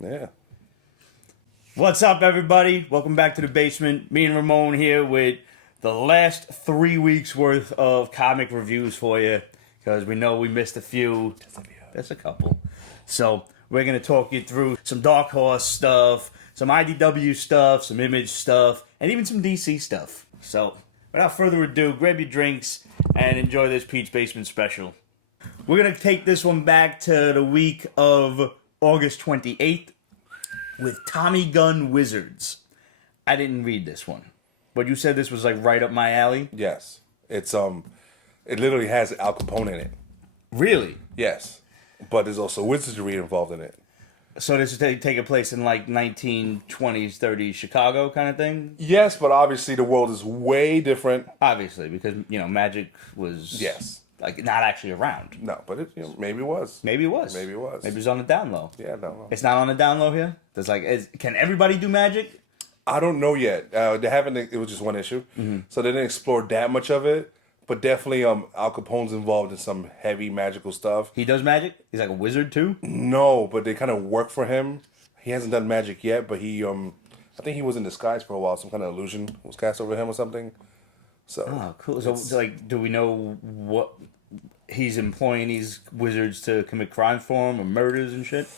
Yeah. What's up, everybody? Welcome back to the basement. Me and Ramon here with the last 3 weeks worth of comic reviews for you because we know we missed a few. There's a couple. So we're going to talk you through some Dark Horse stuff, some IDW stuff, some Image stuff, and even some DC stuff. So without further ado, grab your drinks and enjoy this Pete's Basement special. We're going to take this one back to the week of August 28th with Tommy Gun Wizards. I didn't read this one, but you said this was like right up my alley. Yes. It's it literally has Al Capone in it. Really? Yes. But there's also wizardry involved in it. So this is taking place in like 1920s, 30s Chicago kind of thing? Yes, but obviously the world is way different. Obviously, because, magic was... Yes. Like, not actually around. No, but it maybe it was. Maybe it was. Maybe it was. Maybe it was on the down low. Yeah, down low. It's not on the down low here? Can everybody do magic? I don't know yet. They haven't. It was just one issue, so they didn't explore that much of it. But definitely, Al Capone's involved in some heavy magical stuff. He does magic? He's like a wizard too? No, but they kind of work for him. He hasn't done magic yet, but he I think he was in disguise for a while. Some kind of illusion was cast over him or something. So oh, cool. So like, do we know what he's employing these wizards to commit crimes for him or murders and shit?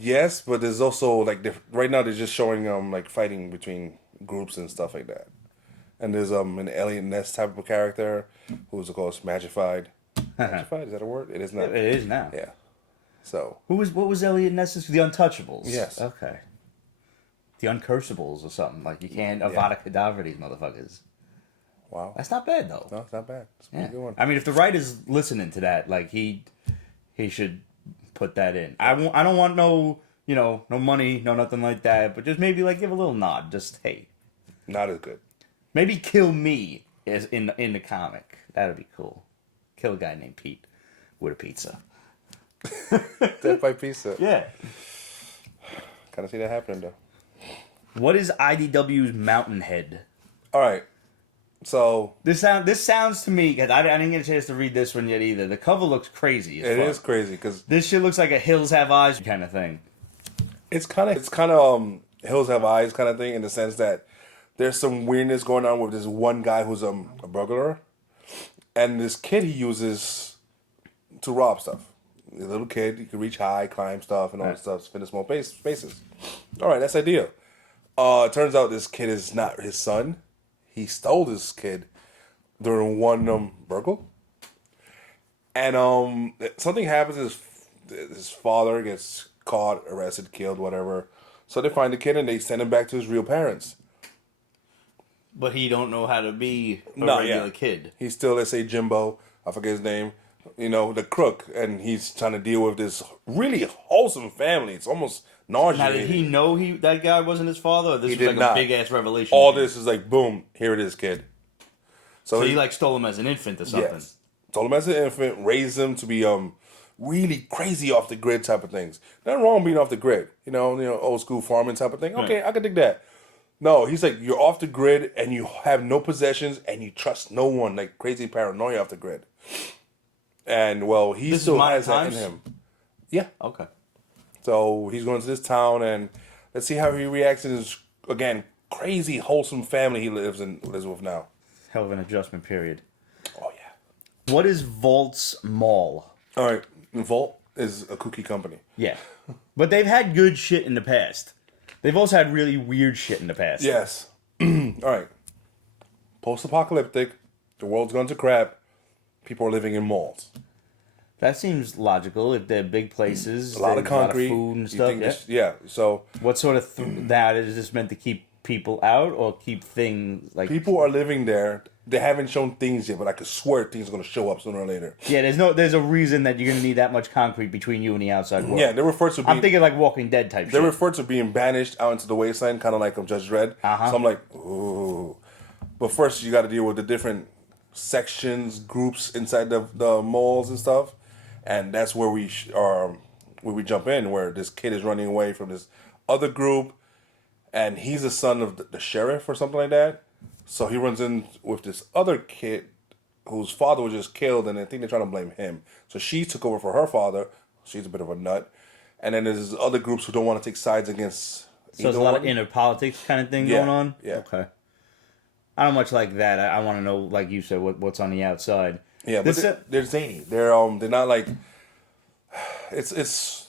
Yes, but there's also like right now they're just showing like fighting between groups and stuff like that. And there's an alien nest type of character who's of course magified. Magified, is that a word? It is not. It is now. Yeah. So what was Elliot Ness's? The Untouchables. Yes. Okay. The Uncursables or something. Like you can't Avada Kedavra these motherfuckers. Wow. That's not bad though. No, it's not bad. It's a pretty good one. I mean, if the writer's listening to that, like he should put that in. I don't want no money, no nothing like that, but just maybe like give a little nod. Just hey. Not as good. Maybe kill me is in the comic. That'd be cool. Kill a guy named Pete with a pizza. Death by pizza. Yeah. Kind of see that happening though. What is IDW's Mountainhead? All right. So this sounds to me, because I didn't get a chance to read this one yet either. The cover looks crazy. It is crazy because this shit looks like a Hills Have Eyes kind of thing. It's kind of Hills Have Eyes kind of thing in the sense that there's some weirdness going on with this one guy who's a burglar, and this kid he uses to rob stuff. A little kid, he can reach high, climb stuff, and all that stuff, fit in small spaces. All right, that's ideal. It turns out this kid is not his son. He stole this kid during one burgle, and something happens. His father gets caught, arrested, killed, whatever. So they find the kid and they send him back to his real parents. But he don't know how to be a regular kid. He's still, let's say, Jimbo. I forget his name. The crook, and he's trying to deal with this really wholesome family. It's almost nauseating. Now, did he know that guy wasn't his father? Or this was like a big ass revelation. All this is like, boom, here it is, kid. So he like stole him as an infant or something. Yes. Stole him as an infant, raised him to be really crazy off the grid type of things. Nothing wrong being off the grid. Old school farming type of thing. Okay, I can dig that. No, he's like, you're off the grid and you have no possessions and you trust no one, like crazy paranoia off the grid. And well, he still has that in him. Yeah. Okay. So he's going to this town and let's see how he reacts in his, again, crazy wholesome family he lives with now. Hell of an adjustment period. Oh yeah. What is Vault's Mall? All right, Vault is a cookie company. Yeah, but they've had good shit in the past. They've also had really weird shit in the past. Yes. All right. Post-apocalyptic. The world's gone to crap. People are living in malls. That seems logical. If they're big places, a lot of concrete, a lot of food and stuff. Yeah. So what sort of that is this meant to keep people out or keep things like people are living there? They haven't shown things yet, but I could swear things are going to show up sooner or later. Yeah, there's a reason that you're going to need that much concrete between you and the outside world. Yeah, they refer to being, I'm thinking like Walking Dead type shit. They refer to being banished out into the wasteland, kind of like Judge Dredd. Uh-huh. So I'm like, ooh. But first, you got to deal with the different sections, groups inside the malls and stuff, and that's where we jump in, where this kid is running away from this other group, and he's the son of the sheriff or something like that. So he runs in with this other kid whose father was just killed, and I think they're trying to blame him. So she took over for her father. She's a bit of a nut. and then there's other groups who don't want to take sides against. So there's a lot of inner politics kind of thing going on? Yeah. Okay. I don't much like that. I want to know, like you said, what's on the outside. Yeah, but they're zany. They're not like... It's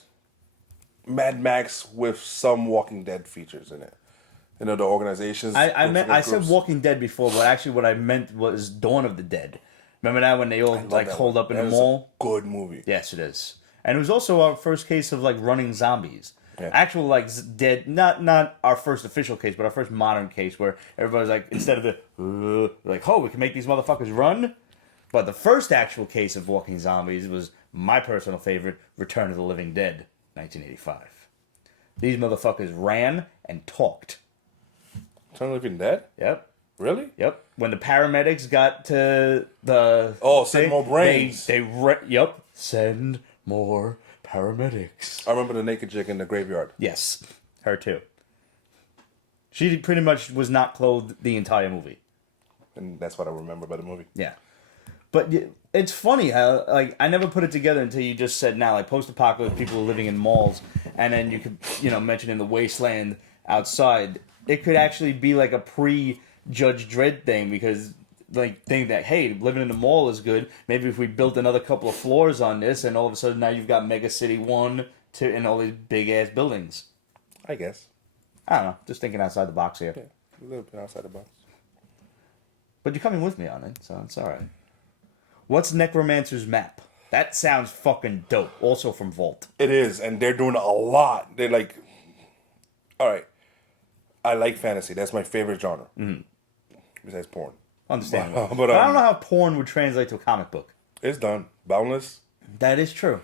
Mad Max with some Walking Dead features in it. You know, the organizations... I said Walking Dead before, but actually what I meant was Dawn of the Dead. Remember that when they all holed up in the mall? Good movie. Yes, it is. And it was also our first case of running zombies. Yeah. Actual dead, not our first official case, but our first modern case where everybody's instead of we can make these motherfuckers run. But the first actual case of walking zombies was my personal favorite, Return of the Living Dead, 1985. These motherfuckers ran and talked. Return of the Living Dead? Yep. Really? Yep. When the paramedics got to the... send more brains. Yep. Send more paramedics. I remember the naked chick in the graveyard. Yes. Her too. She pretty much was not clothed the entire movie. And that's what I remember about the movie. Yeah. But it's funny how, I never put it together until you just said now, post-apocalypse, people are living in malls, and then you could, mention in the wasteland outside, it could actually be a pre-Judge Dredd thing, because, think that, hey, living in the mall is good, maybe if we built another couple of floors on this, and all of a sudden now you've got Mega City 1, 2, and all these big-ass buildings. I guess. I don't know, just thinking outside the box here. Yeah, a little bit outside the box. But you're coming with me on it, so it's alright. What's Necromancer's map? That sounds fucking dope. Also from Vault. It is, and they're doing a lot. They're alright, I like fantasy. That's my favorite genre. Mm-hmm. Besides porn. Understandable. But I don't know how porn would translate to a comic book. It's done. Boundless. That is true.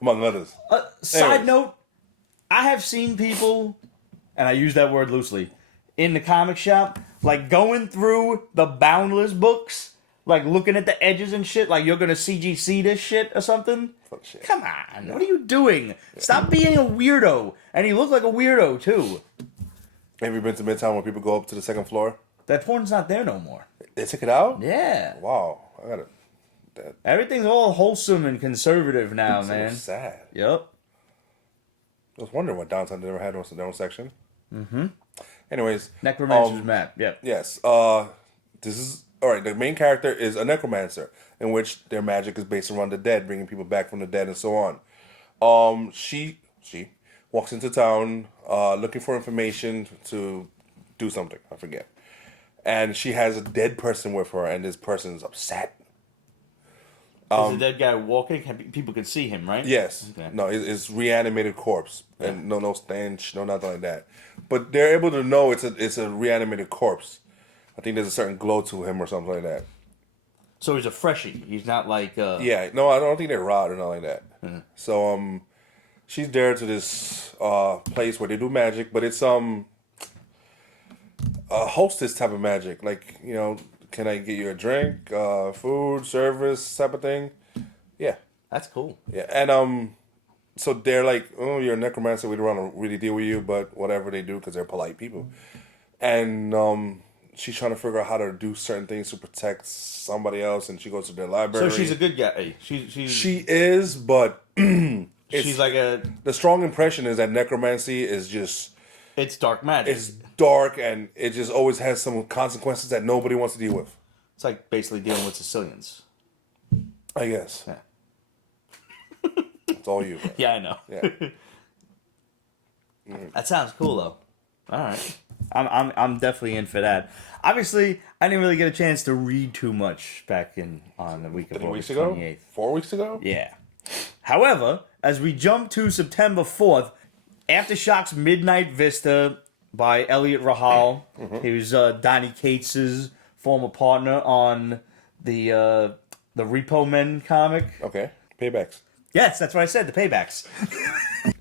Among others. Side note, I have seen people, and I use that word loosely, in the comic shop, going through the Boundless books, looking at the edges and shit, you're gonna CGC this shit or something. Fuck shit. Come on, what are you doing? Yeah. Stop being a weirdo. And he looked like a weirdo too. Have you been to Midtown where people go up to the second floor? That porn's not there no more. They took it out? Yeah. Wow. I gotta... Everything's all wholesome and conservative now, man. So sad. Yep. I was wondering what downtown never had their own section. Mm-hmm. Anyways. Necromancer's map, yep. Yes. This is... Alright, the main character is a necromancer, in which their magic is based around the dead, bringing people back from the dead and so on. She walks into town looking for information to do something. I forget. And she has a dead person with her, and this person is upset. Is the dead guy walking? People can see him, right? Yes. Okay. No, it's reanimated corpse, and no stench, no nothing like that. But they're able to know it's a reanimated corpse. I think there's a certain glow to him or something like that. So he's a freshie. He's not Yeah, no, I don't think they're rot or nothing like that. Mm-hmm. So she's there to this place where they do magic, but it's a hostess type of magic. Can I get you a drink, food, service type of thing? Yeah. That's cool. Yeah, and so they're oh, you're a necromancer, we don't want to really deal with you, but whatever they do, because they're polite people. And she's trying to figure out how to do certain things to protect somebody else, and she goes to their library. So she's a good guy. She is, but she's the strong impression is that necromancy is just... It's dark magic. It's dark, and it just always has some consequences that nobody wants to deal with. It's basically dealing with Sicilians. I guess. Yeah. It's all you. Bro. Yeah, I know. Yeah. That sounds cool, though. All right. I'm definitely in for that. Obviously, I didn't really get a chance to read too much back on the week of August 28th. 4 weeks ago? Yeah. However, as we jump to September 4th, Aftershocks Midnight Vista by Elliot Rahal. Mm-hmm. He was Donny Cates' former partner on the Repo Men comic. Okay. Paybacks. Yes, that's what I said, the paybacks.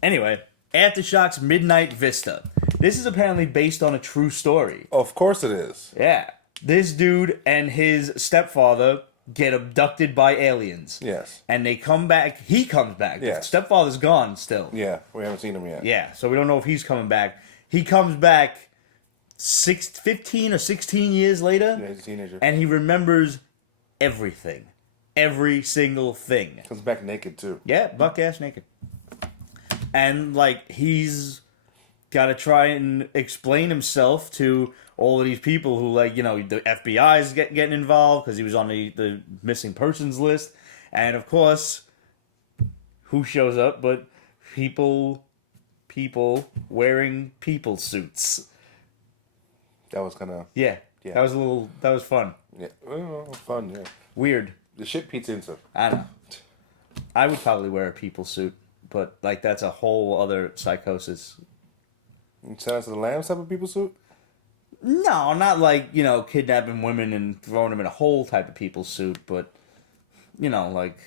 Anyway, Aftershocks Midnight Vista. This is apparently based on a true story. Of course it is. Yeah. This dude and his stepfather get abducted by aliens. Yes. And they come back. He comes back. Yes. Stepfather's gone still. Yeah, we haven't seen him yet. Yeah, so we don't know if he's coming back. He comes back 15 or 16 years later. Yeah, he's a teenager. And he remembers everything. Every single thing. Comes back naked, too. Yeah, buck-ass naked. and like he's got to try and explain himself to all of these people who, like, you know, the FBI is getting involved because he was on the missing persons list, and of course, who shows up but people wearing people suits. That was kind of Yeah. Yeah. That was fun. yeah, fun. Yeah, Weird. the shit Pete's into. I don't know. I would probably wear a people suit, but like that's a whole other psychosis. Silence of the Lambs type of people suit. No, not like, you know, kidnapping women and throwing them in a whole type of people suit, but you know, like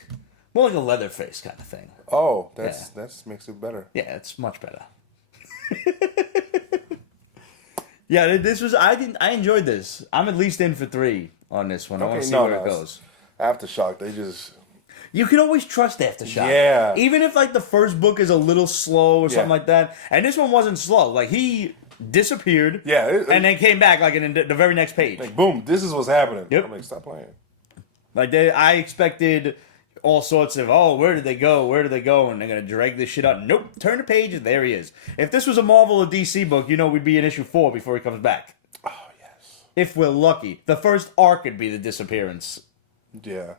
more like a Leatherface kind of thing. Oh, that's makes it better. Yeah, it's much better. Yeah, this was I enjoyed this. I'm at least in for 3 on this one. I want to see where it goes. Aftershock, they just You can always trust Aftershock. Yeah. Even if like the first book is a little slow or something Yeah. like that. And this one wasn't slow. Like he disappeared. Yeah, and then came back like in the very next page. like boom, this is what's happening. Yep. I'm like, stop playing. Like I expected all sorts of, oh, where did they go? Where did they go? And they're gonna drag this shit out. Nope. Turn the page and there he is. If this was a Marvel or DC book, you know we'd be in issue 4 before he comes back. Oh yes. If we're lucky. The first arc would be the disappearance. Yeah.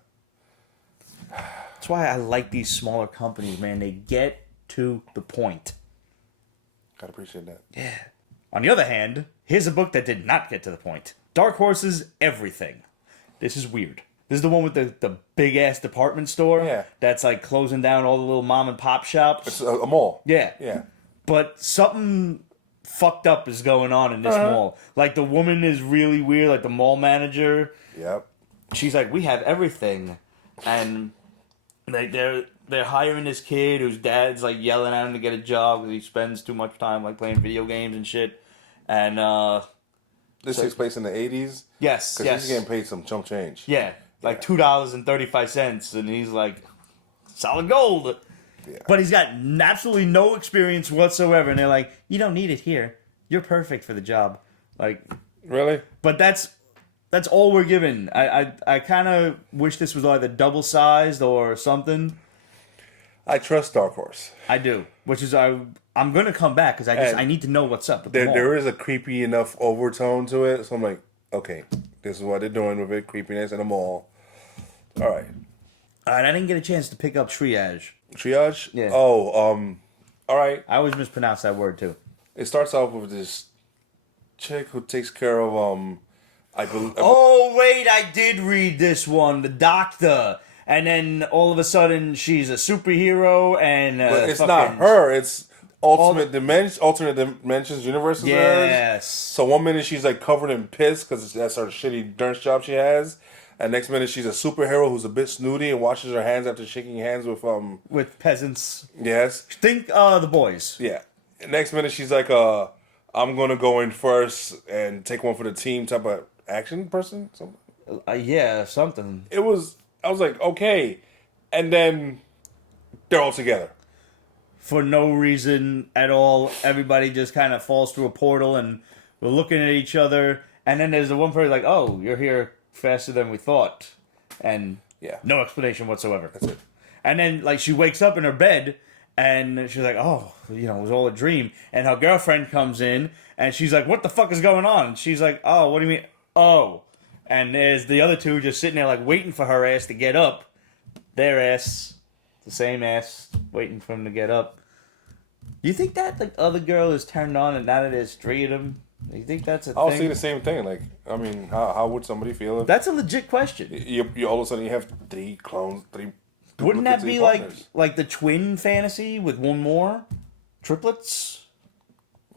That's why I like these smaller companies, man. They get to the point. Gotta appreciate that. Yeah. On the other hand, here's a book that did not get to the point. Dark Horse's Everything. This is weird. This is the one with the big-ass department store Yeah. that's, like, closing down all the little mom-and-pop shops. It's a mall. Yeah. Yeah. But something fucked up is going on in this mall. Like, the woman is really weird, like the mall manager. Yep. She's like, we have everything. And like they're hiring this kid whose dad's like yelling at him to get a job because he spends too much time like playing video games and shit. And This takes place in the 80s. yes, Because he's getting paid some chump change. yeah, like $2.35, and he's like solid gold. Yeah. But he's got absolutely no experience whatsoever, and they're like, you don't need it here. You're perfect for the job. Like, Really? but that's all we're given. I kind of wish this was either double sized or something. I trust Dark Horse. I do, which is I'm gonna come back because I need to know what's up with the mall. There is a creepy enough overtone to it, so I'm like, okay, this is what they're doing with it, creepiness in a mall. All right. All right, I didn't get a chance to pick up Triage. Triage? Yeah. Oh, all right. I always mispronounce that word too. It starts off with this chick who takes care of, Oh wait, I did read this one, the doctor, and then all of a sudden she's a superhero, and but it's not her. It's alternate dimensions, universes. Yes. So one minute she's like covered in piss because that's her shitty nurse job she has, and next minute she's a superhero who's a bit snooty and washes her hands after shaking hands With peasants. Yes. Think the boys. Yeah. Next minute she's like I'm gonna go in first and take one for the team type of action person. Something. Yeah, something. I was like, okay, and then they're all together. For no reason at all, everybody just kind of falls through a portal, and we're looking at each other, and then there's the one person like, oh, you're here faster than we thought, and Yeah. no explanation whatsoever. That's it. And then like she wakes up in her bed, and she's like, oh, you know, it was all a dream, and her girlfriend comes in, and she's like, what the fuck is going on? And she's like, oh, what do you mean? Oh. And there's the other two just sitting there like waiting for her ass to get up. Their ass, the same ass, waiting for him to get up. You think that the other girl is turned on and now that there's 3 of them? You think that's a thing? I'll say the same thing. Like, I mean, how would somebody feel if That's a legit question. you all of a sudden you have 3 clones, 3 Wouldn't that be partners? like the twin fantasy with one more? Triplets?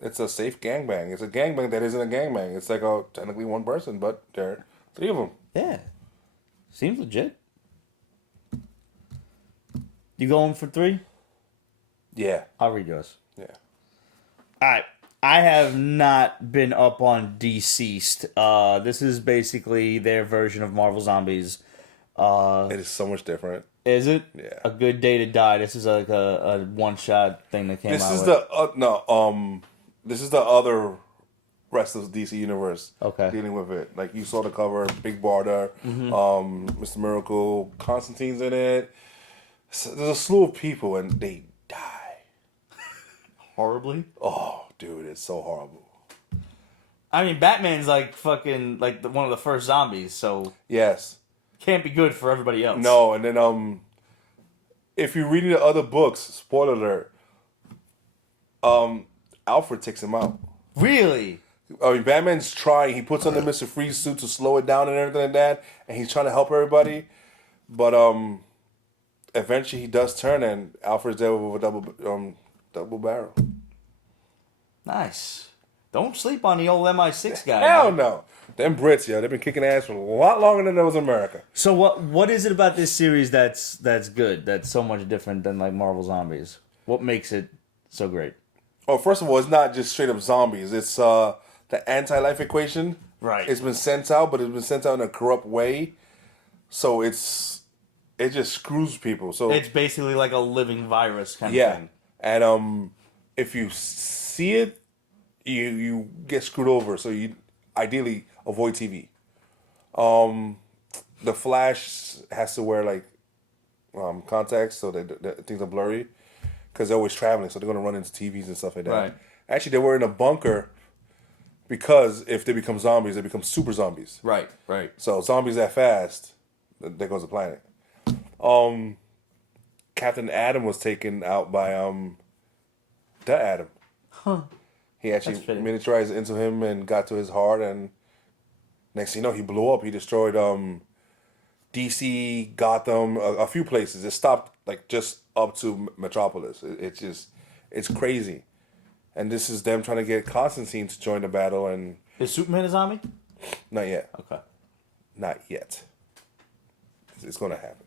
It's a safe gangbang. It's a gangbang that isn't a gangbang. It's like technically one person, but there are 3 of them. Yeah. Seems legit. You going for 3? Yeah. I'll read yours. Yeah. Alright. I have not been up on DCeased. This is basically their version of Marvel Zombies. It is so much different. Is it? Yeah. A Good Day to Die. This is like a one-shot thing that came out This is with. this is the other rest of the DC universe. Okay. Dealing with it. Like you saw the cover, Big Barda, Mr. Miracle, Constantine's in it. So there's a slew of people and they die. horribly. Oh, dude, it's so horrible. I mean, Batman's like fucking like one of the first zombies, so Yes. can't be good for everybody else. No, and then if you're reading the other books, spoiler alert, Alfred takes him out. Really? I mean, Batman's trying. He puts on the Mr. Freeze suit to slow it down and everything like that, and he's trying to help everybody. But eventually he does turn, and Alfred's there with a double barrel. Nice. Don't sleep on the old MI6 guy. Hell man. no. Them Brits, yo, they've been kicking ass for a lot longer than there was America. So what is it about this series that's good? That's so much different than like Marvel Zombies. What makes it so great? Oh, first of all, it's not just straight up zombies. It's the anti-life equation. Right. It's been sent out, but it's been sent out in a corrupt way. So it just screws people. So It's basically like a living virus kind of yeah, thing. and if you see it, you get screwed over. So you ideally avoid TV. The Flash has to wear like contacts so that things are blurry because they're always traveling, so they're gonna run into TVs and stuff like that. Right. Actually, they were in a bunker because if they become zombies, they become super zombies. Right. Right. So zombies that fast, there goes the planet. Captain Adam was taken out by the Atom. Huh. He actually That's fitting. miniaturized into him and got to his heart, and next thing you know, he blew up. He destroyed DC, Gotham, a few places. It stopped like just up to Metropolis. It's crazy. And this is them trying to get Constantine to join the battle, and Is Superman a zombie? not yet. Okay. Not yet. It's going to happen.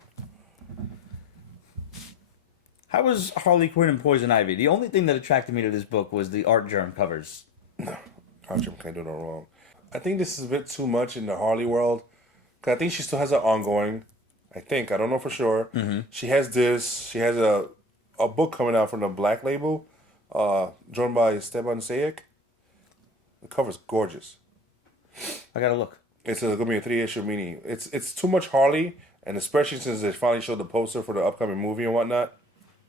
How was Harley Quinn and Poison Ivy? The only thing that attracted me to this book was the art germ covers. Archer can't do no wrong. I think this is a bit too much in the Harley world. Cause I think she still has an ongoing. I don't know for sure. Mm-hmm. She has this. She has a book coming out from the Black Label, drawn by Esteban Sayek. The cover's gorgeous. I gotta look. It's going to be a 3-issue mini. It's too much Harley, and especially since they finally showed the poster for the upcoming movie and whatnot.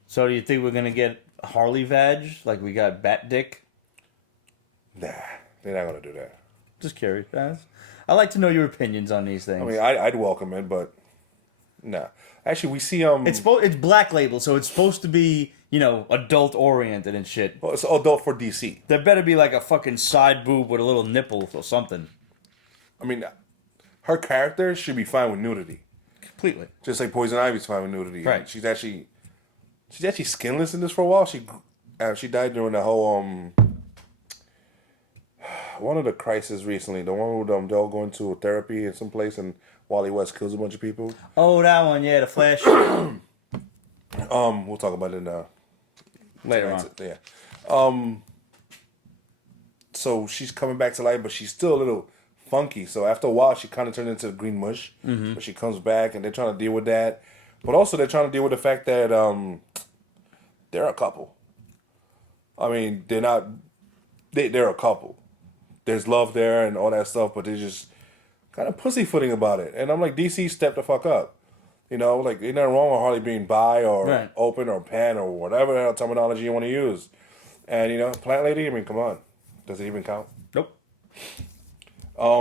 So do you think we're gonna get Harley Vag like we got Bat Dick? Nah, they're not going to do that. Just curious, guys. I like to know your opinions on these things. I mean, I'd welcome it, but nah. Actually, we see it's Black Label, so it's supposed to be adult oriented and shit. well, it's adult for DC. There better be like a fucking side boob with a little nipple or something. I mean, her character should be fine with nudity, Completely. just like Poison Ivy's fine with nudity. Right. She's actually skinless in this for a while. She died during the whole one of the crises recently. The one where they're all going to therapy in some place and Wally West kills a bunch of people. Oh, that one, yeah, the Flash. We'll talk about it Later on. Yeah. So she's coming back to life, but she's still a little funky. So after a while, she kind of turned into green mush. Mm-hmm. But she comes back, and they're trying to deal with that. But also, they're trying to deal with the fact that they're a couple. I mean, they're not. They're a couple. There's love there and all that stuff, but they're just kind of pussyfooting about it. And I'm like, DC, step the fuck up. Like, ain't nothing wrong with Harley being bi or Right. open or pan or whatever the hell terminology you want to use. And, Plant Lady, I mean, come on. Does it even count? Nope. I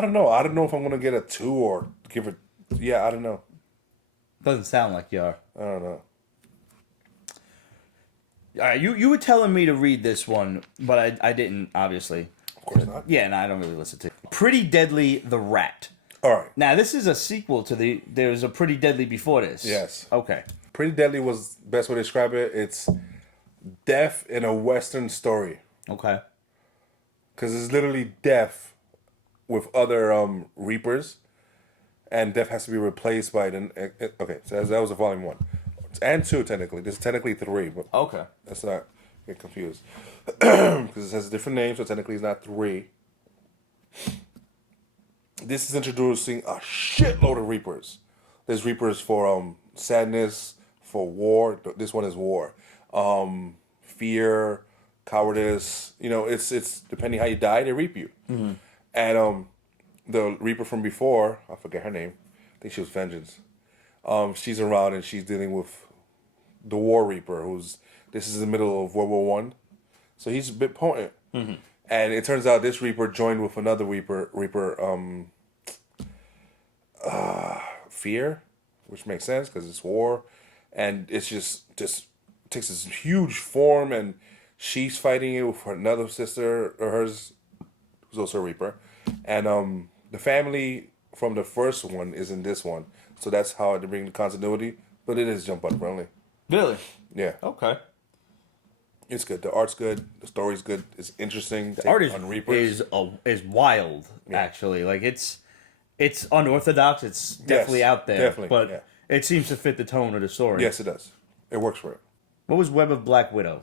don't know. I don't know if I'm going to get a 2 or give it... Yeah, I don't know. Doesn't sound like you are. I don't know. All right, you were telling me to read this one, but I didn't, obviously. Of course not. Yeah, and I don't really listen to it. Pretty Deadly the Rat. All right. Now, this is a sequel to there's a Pretty Deadly before this. Yes. Okay. Pretty Deadly was the best way to describe it. It's death in a Western story. Okay. Because it's literally death with other Reapers. And death has to be replaced by... Okay, so that was a volume 1. And 2, technically. This is technically 3, but... Okay. Let's not get confused. Because it has a different name, so technically it's not 3. This is introducing a shitload of Reapers. There's Reapers for sadness, for war. This one is war. Fear, cowardice. It's depending how you die, they reap you. Mm-hmm. And the Reaper from before, I forget her name. I think she was Vengeance. She's around and she's dealing with the War Reaper, who's This is the middle of World War One, so he's a bit potent. Mm-hmm. And it turns out this Reaper joined with another Reaper, Fear, which makes sense because it's war, and it's just takes this huge form, and she's fighting it with another sister or hers, who's also a Reaper, and the family from the first one is in this one, so that's how they bring the continuity. But it is jump out friendly. Really? Yeah. Okay. It's good. The art's good. The story's good. It's interesting. The art is wild. Yeah. Actually, like it's unorthodox. It's definitely out there. Definitely, but it seems to fit the tone of the story. Yes, it does. It works for it. What was Web of Black Widow?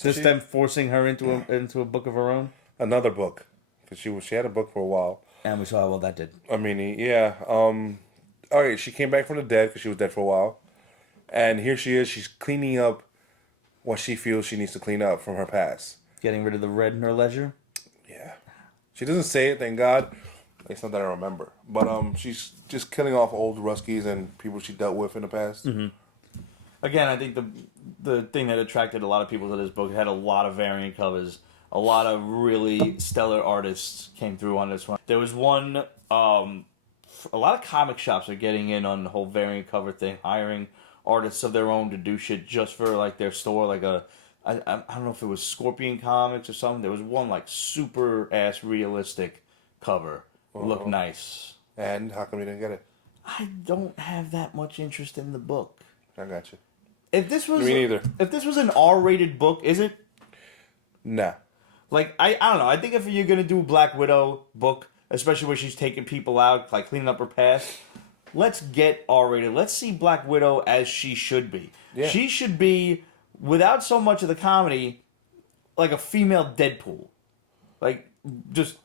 Just them forcing her into a book of her own. Another book, because she had a book for a while. And we saw how well that did. I mean, yeah. All right, she came back from the dead because she was dead for a while, and here she is. She's cleaning up what she feels she needs to clean up from her past. Getting rid of the red in her ledger. Yeah, she doesn't say it. Thank God. It's not that I remember, but she's just killing off old Ruskies and people she dealt with in the past. Mm-hmm. Again, I think the thing that attracted a lot of people to this book, it had a lot of variant covers. A lot of really stellar artists came through on this one. There was one, a lot of comic shops are getting in on the whole variant cover thing, hiring artists of their own to do shit just for like their store. Like I don't know if it was Scorpion Comics or something. There was one like super ass realistic cover. Looked nice. And how come you didn't get it? I don't have that much interest in the book. I got you. If this was me neither. If this was an R-rated book, is it? Nah. Like I don't know. I think if you're gonna do a Black Widow book, especially where she's taking people out, like cleaning up her past, let's get R-rated. Let's see Black Widow as she should be. Yeah. She should be, without so much of the comedy, like a female Deadpool. Like just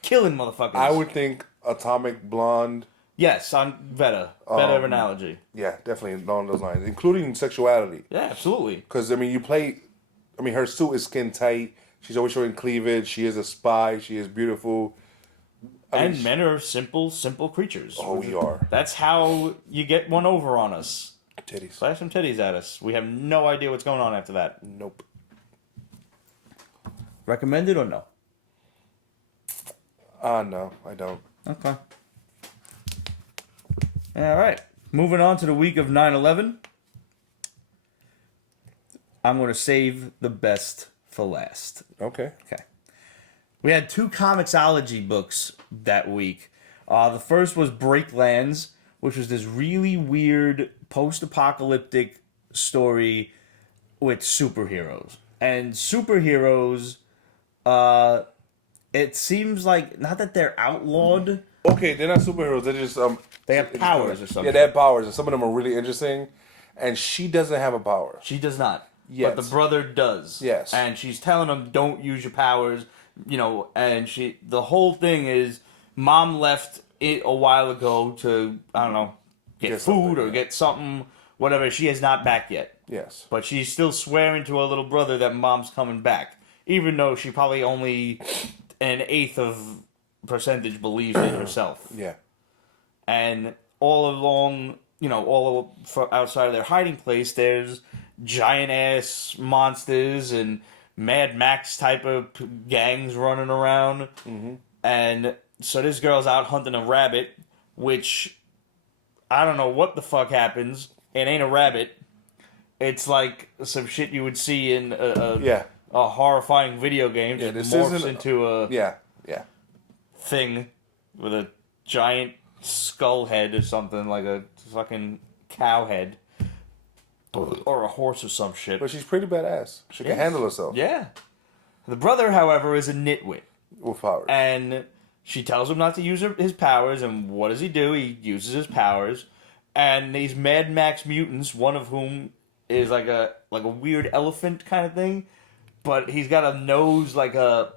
killing motherfuckers. I would think Atomic Blonde. Yes, on better analogy. Yeah, definitely along those lines, including sexuality. Yeah, absolutely. Because her suit is skin tight. She's always showing cleavage. She is a spy. She is beautiful. Men are simple creatures. Oh, we are. That's how you get one over on us. Titties. Flash some titties at us. We have no idea what's going on after that. Nope. Recommended or no? No, I don't. Okay. All right. Moving on to the week of 9/11. I'm going to save the best for last. Okay. We had 2 Comixology books that week. The first was Breaklands, which was this really weird post-apocalyptic story with superheroes. And superheroes, it seems like, not that they're outlawed. Okay, they're not superheroes. They're just they have powers or something. Yeah, they have powers, and some of them are really interesting. And she doesn't have a power. She does not. Yes. But the brother does. Yes. And she's telling him, don't use your powers, and the whole thing is, Mom left it a while ago to, I don't know, get food or get something, whatever. She is not back yet. Yes. But she's still swearing to her little brother that Mom's coming back, even though she probably only an eighth of percentage believes in herself. Yeah. And all along, all outside of their hiding place, there's giant ass monsters and Mad Max type of gangs running around. Mm-hmm. And so this girl's out hunting a rabbit, which I don't know what the fuck happens. It ain't a rabbit. It's like some shit you would see in a horrifying video game. Yeah, this morphs into a thing with a giant skull head or something, like a fucking cow head. Or a horse or some shit. But she's pretty badass. She can handle herself. Yeah. The brother, however, is a nitwit. With powers. And she tells him not to use his powers, and what does he do? He uses his powers. And these Mad Max mutants, one of whom is like a weird elephant kind of thing, but he's got a nose like a,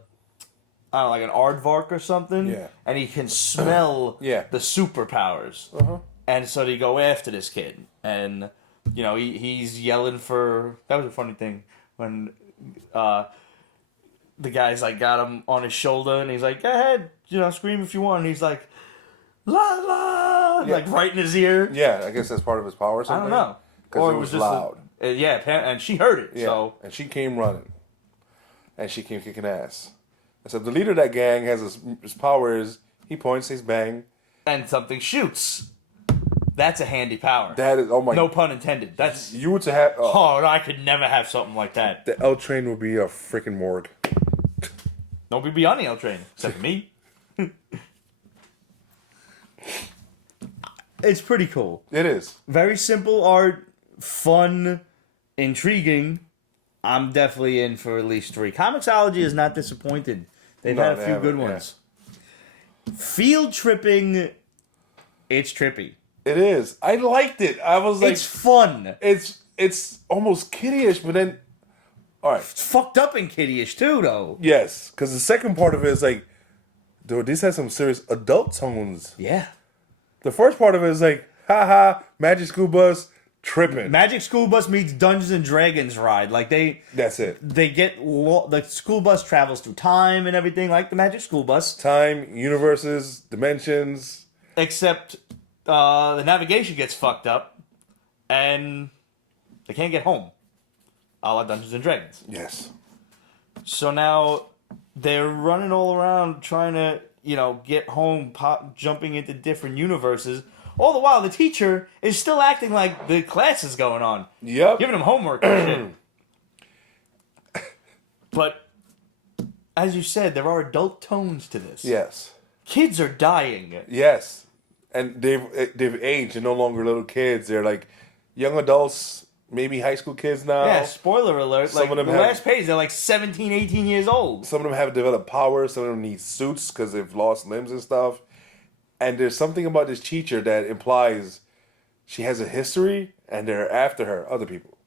I don't know, like an aardvark or something. Yeah. And he can smell the superpowers. Uh-huh. And so they go after this kid. And he's yelling for... That was a funny thing. When the guy's like got him on his shoulder and he's like, go ahead, scream if you want. And he's like, la la, like right in his ear. Yeah, I guess that's part of his power or something. I don't know. because it was loud. And she heard it. Yeah, So and she came running, and she came kicking ass. And so the leader of that gang has his power is he points, says bang, and something shoots. That's a handy power. That is, oh my, no pun intended. That's you were to have. Oh, I could never have something like that. The L train would be a freaking morgue. Nobody be on the L train except me. It's pretty cool. It is very simple art, fun, intriguing. I'm definitely in for at least 3. Comixology is not disappointed. They've had a few good ones. Yeah. Field tripping. It's trippy. It is. I liked it. I was like, it's fun. It's almost kiddie-ish, but then, all right, it's fucked up and kiddie-ish too, though. Yes, because the second part of it is like, dude, this has some serious adult tones. Yeah. The first part of it is like, haha, Magic School Bus tripping. Magic School Bus meets Dungeons and Dragons ride. Like that's it. They get the school bus travels through time and everything, like the Magic School Bus. Time, universes, dimensions. Except the navigation gets fucked up, and they can't get home. A la Dungeons and Dragons. Yes. So now they're running all around trying to, get home, jumping into different universes. All the while, the teacher is still acting like the class is going on. Yep. Giving them homework and shit. But, as you said, there are adult tones to this. Yes. Kids are dying. Yes. And they've aged. They're no longer little kids. They're like young adults, maybe high school kids now. Yeah, spoiler alert. Some of them last page, they're like 17, 18 years old. Some of them have developed powers. Some of them need suits because they've lost limbs and stuff. And there's something about this teacher that implies she has a history and they're after her, other people.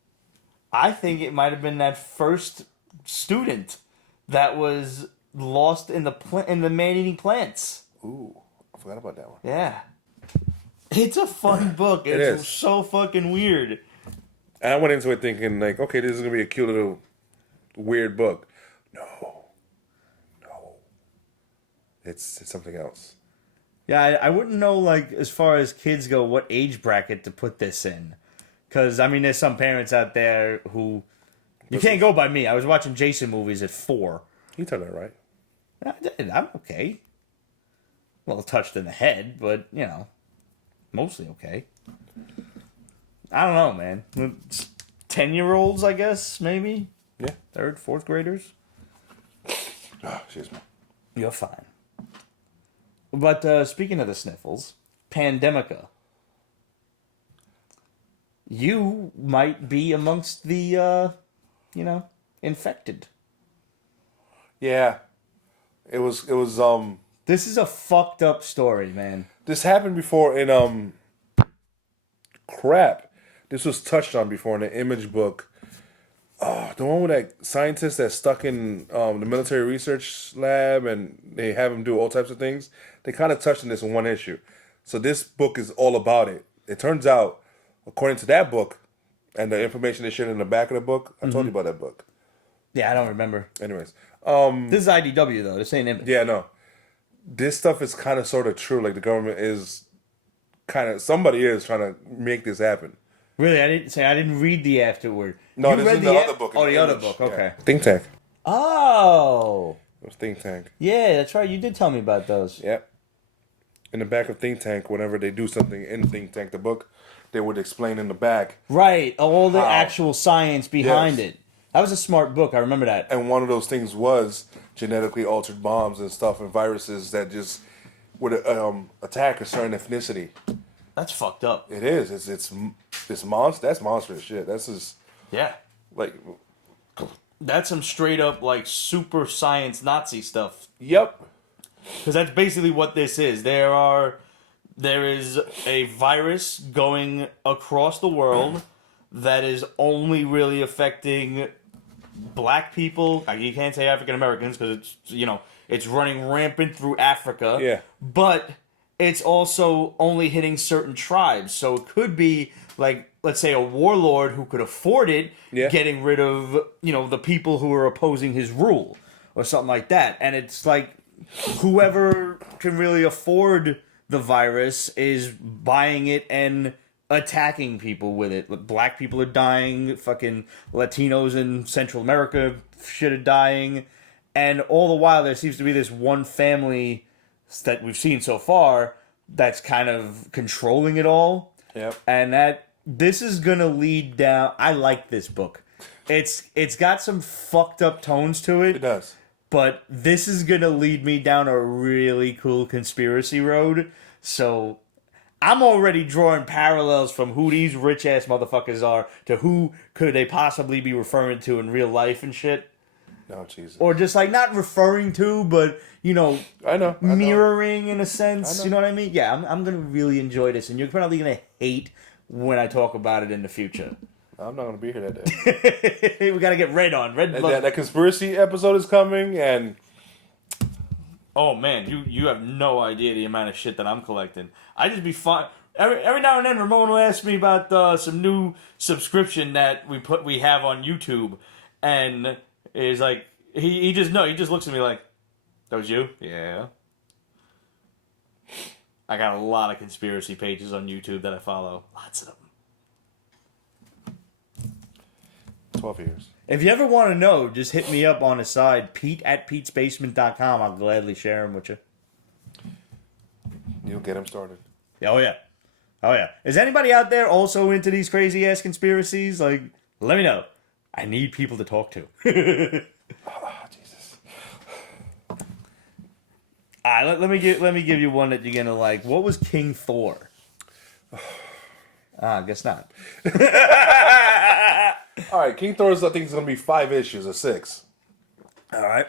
I think it might have been that first student that was lost in the man-eating plants. Ooh, I forgot about that one. Yeah. It's a fun book. It's so fucking weird. And I went into it thinking, like, okay, this is going to be a cute little weird book. No. It's something else. Yeah, I wouldn't know, like, as far as kids go, what age bracket to put this in. Because, I mean, there's some parents out there who... You can't go by me. I was watching Jason movies at 4. You turned out right. I did. I'm okay. Well, touched in the head, but, mostly okay. I don't know, man. 10-year-olds, I guess, maybe? Yeah. 3rd, 4th graders? Oh, excuse me. You're fine. But speaking of the sniffles, Pandemica. You might be amongst the, infected. Yeah. It was, This is a fucked up story, man. This happened before in, crap. This was touched on before in the Image book. Oh, the one with that scientist that's stuck in the military research lab and they have him do all types of things. They kind of touched on this in one issue. So this book is all about it. It turns out, according to that book and the information they shared in the back of the book, I told you about that book. Yeah, I don't remember. Anyways. This is IDW, though. This ain't Image. Yeah, no. This stuff is kind of sort of true. Like, the government is somebody is trying to make this happen. Really? I didn't read the afterward. No, you this read is the other book. Oh, the other book. Okay. Yeah. Think Tank. Oh. It was Think Tank. Yeah, that's right. You did tell me about those. Yep. In the back of Think Tank, whenever they do something in Think Tank, the book, they would explain in the back. Right. All the actual science behind Yes. it. That was a smart book. I remember that. And one of those things was genetically altered bombs and stuff and viruses that just would attack a certain ethnicity. That's fucked up. It is. It's monster. That's monstrous shit. That's just like. That's some straight up like super science Nazi stuff. Yep. Because that's basically what this is. There is a virus going across the world that is only really affecting black people. You can't say African Americans because it's running rampant through Africa. Yeah. But it's also only hitting certain tribes. So it could be like, let's say, a warlord who could afford it, getting rid of, the people who are opposing his rule or something like that. And it's like whoever can really afford the virus is buying it and attacking people with it. Black people are dying. Fucking Latinos in Central America shit are dying. And all the while, there seems to be this one family that we've seen so far that's kind of controlling it all. Yep. And this is gonna lead down. I like this book. It's got some fucked up tones to it. It does. But this is gonna lead me down a really cool conspiracy road. So I'm already drawing parallels from who these rich ass motherfuckers are to who could they possibly be referring to in real life and shit. No, Jesus. Or just like not referring to, but I know. mirroring in a sense. I know. You know what I mean? Yeah, I'm gonna really enjoy this, and you're probably gonna hate when I talk about it in the future. I'm not gonna be here that day. We gotta get Red on. Red. That conspiracy episode is coming, and oh man, you have no idea the amount of shit that I'm collecting. I just be fun. Every now and then, Ramon will ask me about some new subscription that we have on YouTube, and is like he just looks at me like, "That was you?" Yeah. I got a lot of conspiracy pages on YouTube that I follow. Lots of them. 12 years. If you ever want to know, just hit me up on the side, Pete@PetesBasement.com. I'll gladly share them with you. You'll get them started. Oh, yeah. Oh, yeah. Is anybody out there also into these crazy-ass conspiracies? Like, let me know. I need people to talk to. Oh, Jesus. All right, let me give you one that you're going to like. What was King Thor? I guess not. All right, King Thor's, I think it's going to be 5 issues or 6. All right.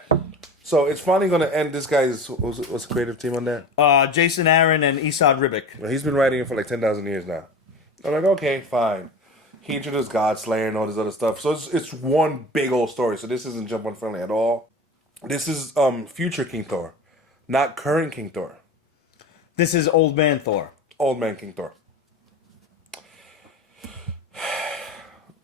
So it's finally going to end. This guy's, what's the creative team on that? Jason Aaron and Esad Ribic. Well, he's been writing it for like 10,000 years now. I'm like, okay, fine. He introduced Godslayer and all this other stuff. So it's one big old story. So this isn't Jump On friendly at all. This is future King Thor, not current King Thor. This is Old Man Thor. Old man King Thor.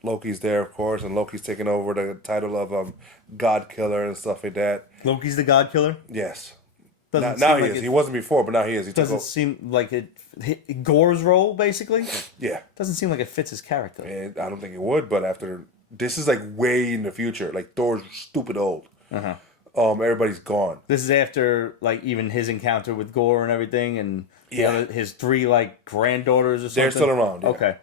Loki's there, of course, and Loki's taking over the title of God Killer and stuff like that. Loki's the God Killer? Yes. Doesn't Now seem he like is. it- He wasn't before, but now he is. He took Doesn't over. seem like it Gore's role, basically? Yeah. Doesn't seem like it fits his character. And I don't think it would, but after this is like way in the future. Like Thor's stupid old. Uh-huh. Everybody's gone. This is after, like, even his encounter with Gore and everything, and Yeah. his 3, like, granddaughters or something? They're still around. Yeah. Okay.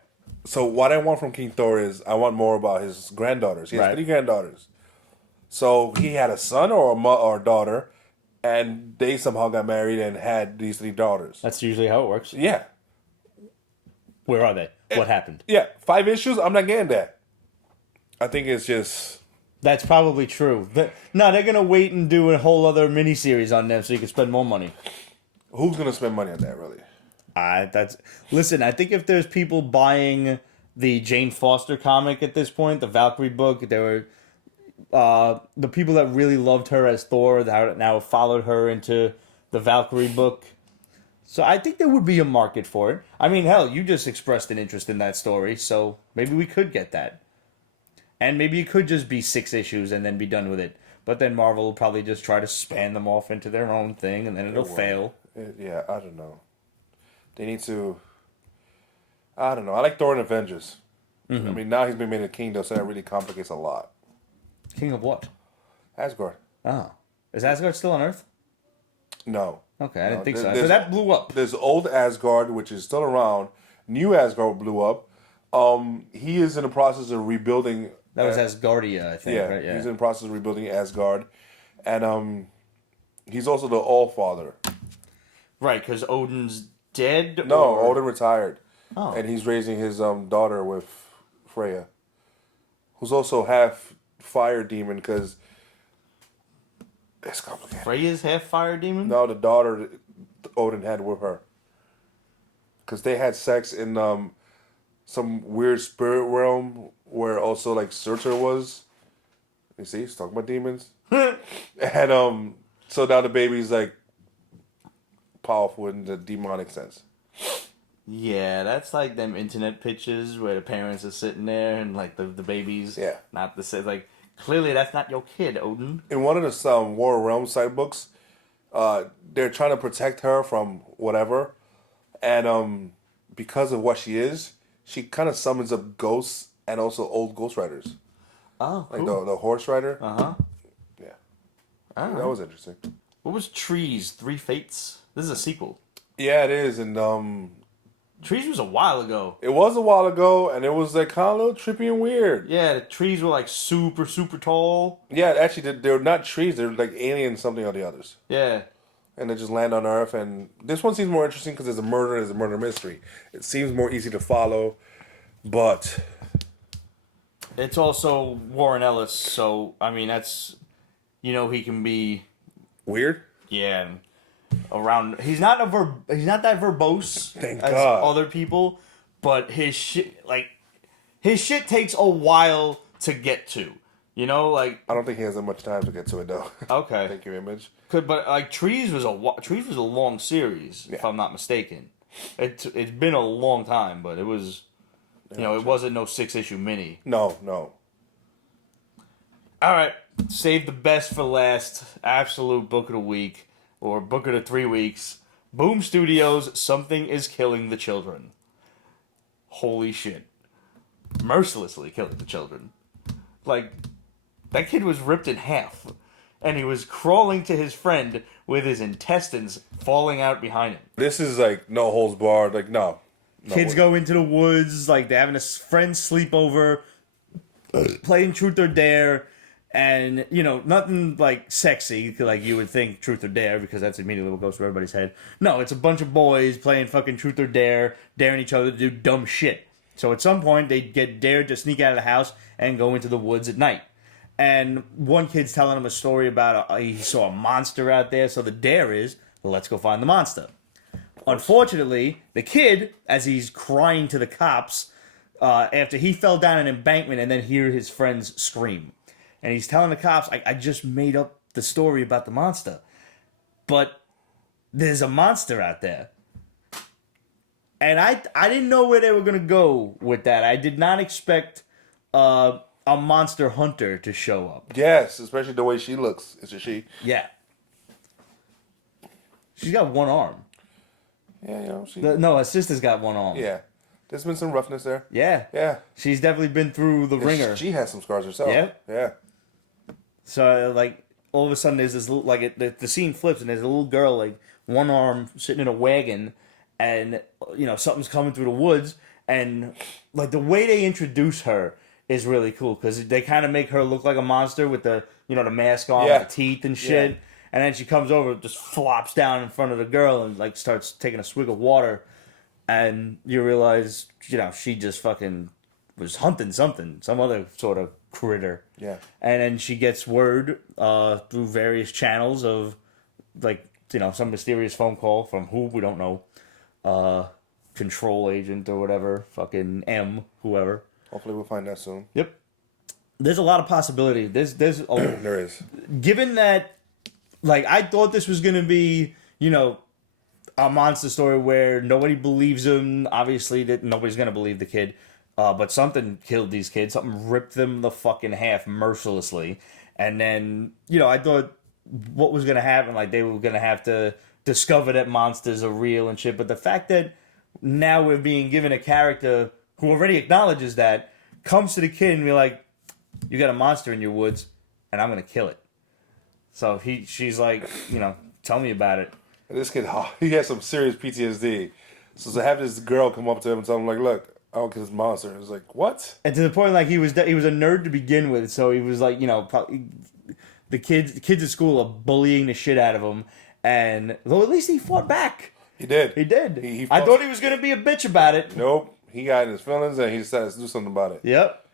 So what I want from King Thor is I want more about his granddaughters. He has Right. 3 granddaughters. So he had a son or or a daughter, and they somehow got married and had these 3 daughters. That's usually how it works. Yeah. Where are they? What happened? Yeah. 5 issues, I'm not getting that. I think it's just... That's probably true. No, they're going to wait and do a whole other miniseries on them so you can spend more money. Who's going to spend money on that, really? Listen, I think if there's people buying the Jane Foster comic at this point, the Valkyrie book, there were the people that really loved her as Thor that now followed her into the Valkyrie book. So I think there would be a market for it. I mean, hell, you just expressed an interest in that story, so maybe we could get that. And maybe it could just be 6 issues and then be done with it. But then Marvel will probably just try to span them off into their own thing, and then it'll fail. Yeah, I don't know. They need to... I don't know. I like Thor and Avengers. Mm-hmm. I mean, now he's been made a kingdom, so that really complicates a lot. King of what? Asgard. Oh. Is Asgard still on Earth? No. Okay, I didn't think so. There's- So that blew up. There's old Asgard, which is still around. New Asgard blew up. He is in the process of rebuilding... That was Asgardia, I think, Yeah, right? Yeah. he's in the process of rebuilding Asgard. And he's also the All-Father. Right, because Odin's dead? No, or... Odin retired. Oh. And he's raising his daughter with Freya, who's also half fire demon, because it's complicated. Freya's half fire demon? No, the daughter Odin had with her. Because they had sex in some weird spirit realm where also like Surtur was. You see, he's talking about demons. And so now the baby's like powerful in the demonic sense. Yeah, that's like them internet pictures where the parents are sitting there and like the baby's not the same. Like, clearly that's not your kid, Odin. In one of the War Realm side books, they're trying to protect her from whatever. And because of what she is, she kind of summons up ghosts and also old Ghost Riders. Oh, Like cool. the horse rider. Uh-huh. Yeah. All That right. was interesting. What was Trees? Three Fates? This is a sequel. Yeah, it is. And Trees was a while ago. it was a while ago, and it was like kind of a little trippy and weird. Yeah, the trees were like super, super tall. Yeah, actually, they're not trees. They're like aliens, something or the others. Yeah. And they just land on Earth. And this one seems more interesting because there's a murder. There's a murder mystery. It seems more easy to follow, but It's also Warren Ellis, so, I mean, that's, he can be, weird. yeah, around. He's not that verbose Thank as God. other people, but his shit takes a while to get to. I don't think he has that much time to get to it though. Okay. Thank you, Image. But like Trees was a long series, if I'm not mistaken. It's been a long time, but it was, it wasn't no 6-issue mini. No. All right, save the best for last. Absolute book of the week or book of the 3 weeks. Boom Studios. Something is killing the children. Holy shit! Mercilessly killing the children. Like that kid was ripped in half. And he was crawling to his friend with his intestines falling out behind him. This is like no holds barred. Like no Kids way. go into the woods, like they're having a friend sleepover, playing Truth or Dare, and nothing like sexy like you would think Truth or Dare, because that's immediately what goes through everybody's head. No, it's a bunch of boys playing fucking Truth or Dare, daring each other to do dumb shit. So at some point they get dared to sneak out of the house and go into the woods at night. And one kid's telling him a story about he saw a monster out there, so the dare is, let's go find the monster. Unfortunately, the kid, as he's crying to the cops, after he fell down an embankment and then hear his friends scream. And he's telling the cops, I just made up the story about the monster. But there's a monster out there. And I didn't know where they were going to go with that. I did not expect a monster hunter to show up. Yes, especially the way she looks. It's a she. Yeah. She's got one arm. Yeah, she. No, her sister's got one arm. Yeah, there's been some roughness there. Yeah. Yeah, She's definitely been through the ringer. She has some scars herself. Yeah? Yeah. So, like, all of a sudden there's this little, like, the scene flips and there's a little girl, like, one arm sitting in a wagon and, something's coming through the woods. And, like, the way they introduce her is really cool because they kind of make her look like a monster with the, the mask on, Yeah. the teeth and shit. Yeah. And then she comes over, just flops down in front of the girl and, like, starts taking a swig of water. And you realize, she just fucking was hunting something, some other sort of critter. Yeah. And then she gets word through various channels of, like, some mysterious phone call from who, we don't know. Control agent or whatever. Fucking M, whoever. Hopefully we'll find that soon. Yep. There's a lot of possibility. There's There is. given that, like, I thought this was going to be, a monster story where nobody believes him. Obviously, that nobody's going to believe the kid. But something killed these kids. Something ripped them the fucking half mercilessly. And then, I thought what was going to happen, like, they were going to have to discover that monsters are real and shit. But the fact that now we're being given a character who already acknowledges that, comes to the kid and be like, you got a monster in your woods, and I'm going to kill it. So she's like, tell me about it. And this kid, he has some serious PTSD. So to have this girl come up to him and tell him, like, look, I don't kill this monster. It's like, what? And to the point, like, he was a nerd to begin with, so he was like, probably, the kids at school are bullying the shit out of him, and though at least he fought back. He did. He did. He I fought. thought he was gonna be a bitch about it. Nope. He got in his feelings and he decided to do something about it. Yep.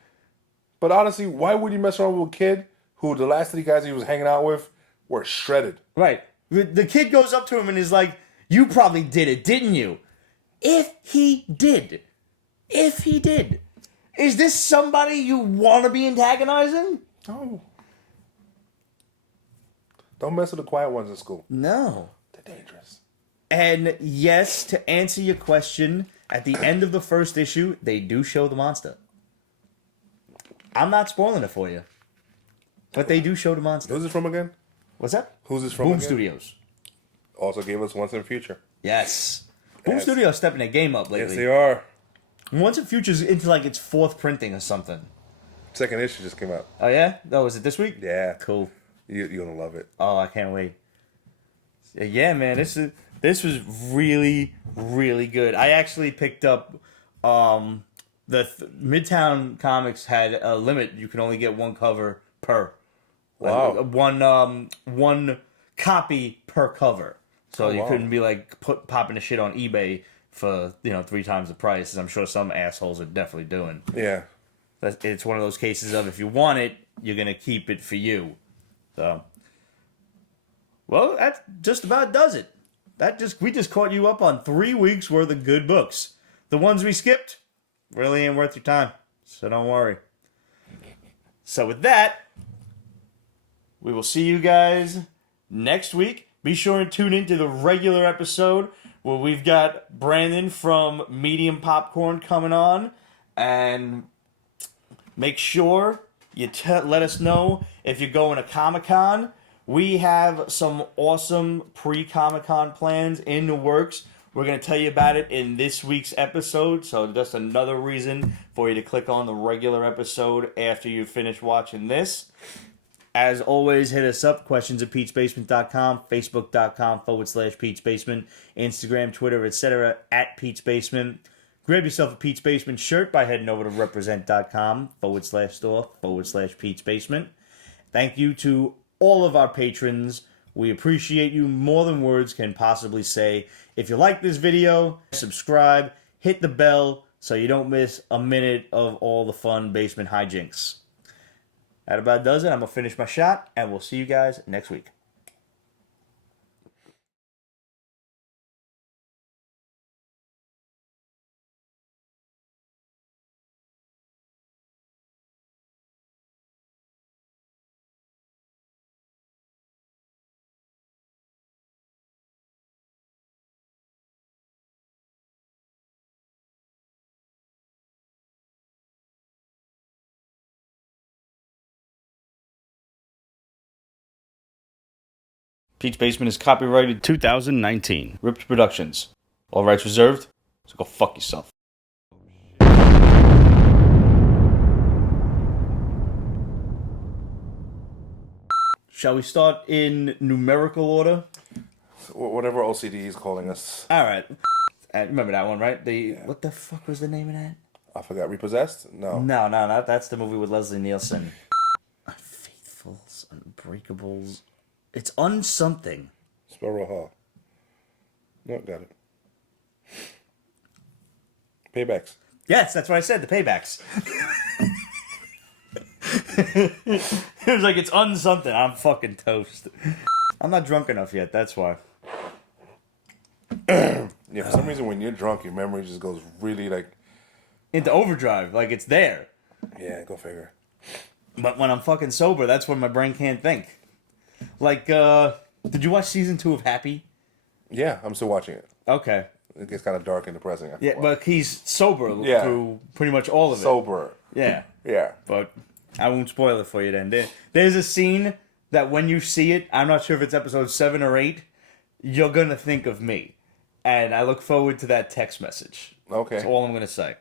But honestly, why would you mess around with a kid who the last 3 guys he was hanging out with were shredded? Right. The kid goes up to him and is like, "You probably did it, didn't you?" If he did, is this somebody you want to be antagonizing? No. Don't mess with the quiet ones in school. No. They're dangerous. And yes, to answer your question, at the end of the first issue, they do show the monster. I'm not spoiling it for you, but they do show the monster. Who's this from again? What's that? Who's this from Boom again? Studios. Also gave us Once in the Future. Yes. Boom Yes. Studios stepping their game up lately. Yes, they are. Once a Future's into like its 4th printing or something. Second issue just came out. Oh yeah? Oh, is it this week? Yeah. Cool. You're going to love it. Oh, I can't wait. Yeah, man, this was really, really good. I actually picked up Midtown Comics had a limit. You can only get one cover per. Wow. One copy per cover. So you wow. couldn't be like popping the shit on eBay for 3 times the price, as I'm sure some assholes are definitely doing. Yeah. It's one of those cases of if you want it, you're gonna keep it for you. So, well, that just about does it. We just caught you up on 3 weeks worth of good books. The ones we skipped really ain't worth your time, so don't worry. So with that, we will see you guys next week. Be sure and tune into the regular episode where we've got Brandon from Medium Popcorn coming on, and make sure you let us know if you're going to Comic-Con. We have some awesome pre-Comic-Con plans in the works. We're going to tell you about it in this week's episode, so that's another reason for you to click on the regular episode after you finish watching this. As always, hit us up, questions@Pete'sBasement.com, Facebook.com/Pete'sBasement, Instagram, Twitter, etc. @Pete'sBasement. Grab yourself a Pete's Basement shirt by heading over to represent.com/store/Pete's Basement. Thank you to all of our patrons. We appreciate you more than words can possibly say. If you like this video, subscribe, hit the bell so you don't miss a minute of all the fun basement hijinks. That about does it. I'm going to finish my shot, and we'll see you guys next week. Pete's Basement is copyrighted 2019. Ripped Productions. All rights reserved, so go fuck yourself. Shall we start in numerical order? Whatever OCD is calling us. All right. Remember that one, right? What the fuck was the name of that? I forgot. Repossessed? No. No, that's the movie with Leslie Nielsen. Unfaithfuls, Unbreakables. It's something. Sparrow Hall. No, got it. Paybacks. Yes, that's what I said. The Paybacks. It was like it's something. I'm fucking toast. I'm not drunk enough yet. That's why. Yeah, for some reason when you're drunk, your memory just goes really like into overdrive. Like it's there. Yeah, go figure. But when I'm fucking sober, that's when my brain can't think. Like, did you watch season 2 of Happy? Yeah, I'm still watching it. Okay. It gets kind of dark and depressing. Yeah, but he's sober through pretty much all of it. Sober. Yeah. Yeah. But I won't spoil it for you then. There's a scene that when you see it, I'm not sure if it's episode 7 or 8, you're going to think of me. And I look forward to that text message. Okay. That's all I'm going to say.